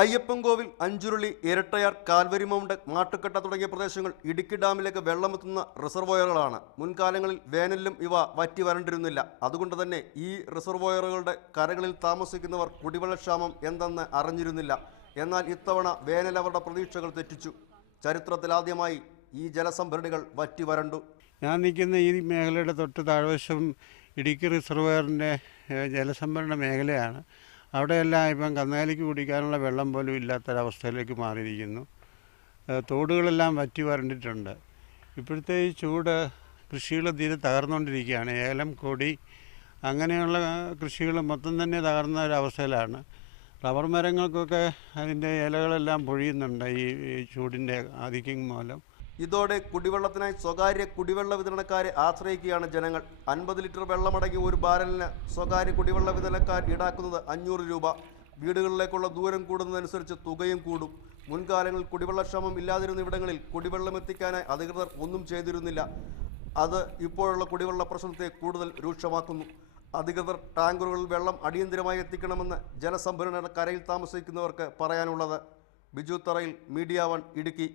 Ayyappancoil, Anchuruli, Irattayar, Calvary mount, Mattukatta തുടങ്ങിയ പ്രദേശങ്ങൾ ഇടുക്കി ഡാമിലേക്ക് വെള്ളമെത്തുന്ന റിസർവോയറുകളാണ്. മുൻകാലങ്ങളിൽ വേനലിലും ഇവ വറ്റി വരണ്ടിരുന്നില്ല. അതുകൊണ്ട് തന്നെ ഈ റിസർവോയറുകളുടെ കരകളിൽ താമസിക്കുന്നവർ കുടിവെള്ളക്ഷാമം എന്തെന്ന് അറിഞ്ഞിരുന്നില്ല. എന്നാൽ ഇത്തവണ വേനൽ അവരുടെ പ്രതീക്ഷകൾ തെറ്റിച്ചു. ചരിത്രത്തിലാദ്യമായി ഈ ജലസംഭരണികൾ വറ്റി വരണ്ടു. ഞാൻ നിൽക്കുന്ന ഈ മേഖലയുടെ തൊട്ട് താഴ്വശം ഇടുക്കി റിസർവോയറിൻ്റെ ജലസംഭരണ മേഖലയാണ്. അവിടെയെല്ലാം ഇപ്പം കന്നുകാലിക്ക് കുടിക്കാനുള്ള വെള്ളം പോലും ഇല്ലാത്തൊരവസ്ഥയിലേക്ക് മാറിയിരിക്കുന്നു. തോടുകളെല്ലാം വറ്റി വരണ്ടിട്ടുണ്ട്. ഇപ്പോഴത്തെ ഈ ചൂട് കൃഷികൾ തീരെ തകർന്നുകൊണ്ടിരിക്കുകയാണ്. ഏലം, കൊടി അങ്ങനെയുള്ള കൃഷികൾ മൊത്തം തന്നെ തകർന്ന ഒരവസ്ഥയിലാണ്. റബ്ബർ മരങ്ങൾക്കൊക്കെ അതിൻ്റെ ഇലകളെല്ലാം പൊഴിയുന്നുണ്ട് ഈ ചൂടിൻ്റെ ആധിക്യം മൂലം. ഇതോടെ കുടിവെള്ളത്തിനായി സ്വകാര്യ കുടിവെള്ള വിതരണക്കാരെ ആശ്രയിക്കുകയാണ് ജനങ്ങൾ. 50 ലിറ്റർ വെള്ളമടങ്ങിയ ഒരു ബാരലിന് സ്വകാര്യ കുടിവെള്ള വിതരണക്കാർ ഈടാക്കുന്നത് 500 രൂപ. വീടുകളിലേക്കുള്ള ദൂരം കൂടുന്നതനുസരിച്ച് തുകയും കൂടും. മുൻകാലങ്ങളിൽ കുടിവെള്ളക്ഷാമം ഇല്ലാതിരുന്ന ഇവിടങ്ങളിൽ കുടിവെള്ളം എത്തിക്കാനായി അധികൃതർ ഒന്നും ചെയ്തിരുന്നില്ല. അത് ഇപ്പോഴുള്ള കുടിവെള്ള പ്രശ്നത്തെ കൂടുതൽ രൂക്ഷമാക്കുന്നു. അധികൃതർ ടാങ്കറുകളിൽ വെള്ളം അടിയന്തരമായി എത്തിക്കണമെന്ന് ജലസംഭരണയുടെ കരയിൽ താമസിക്കുന്നവർക്ക് പറയാനുള്ളത്. ബിജു തറയിൽ, മീഡിയ 1, ഇടുക്കി.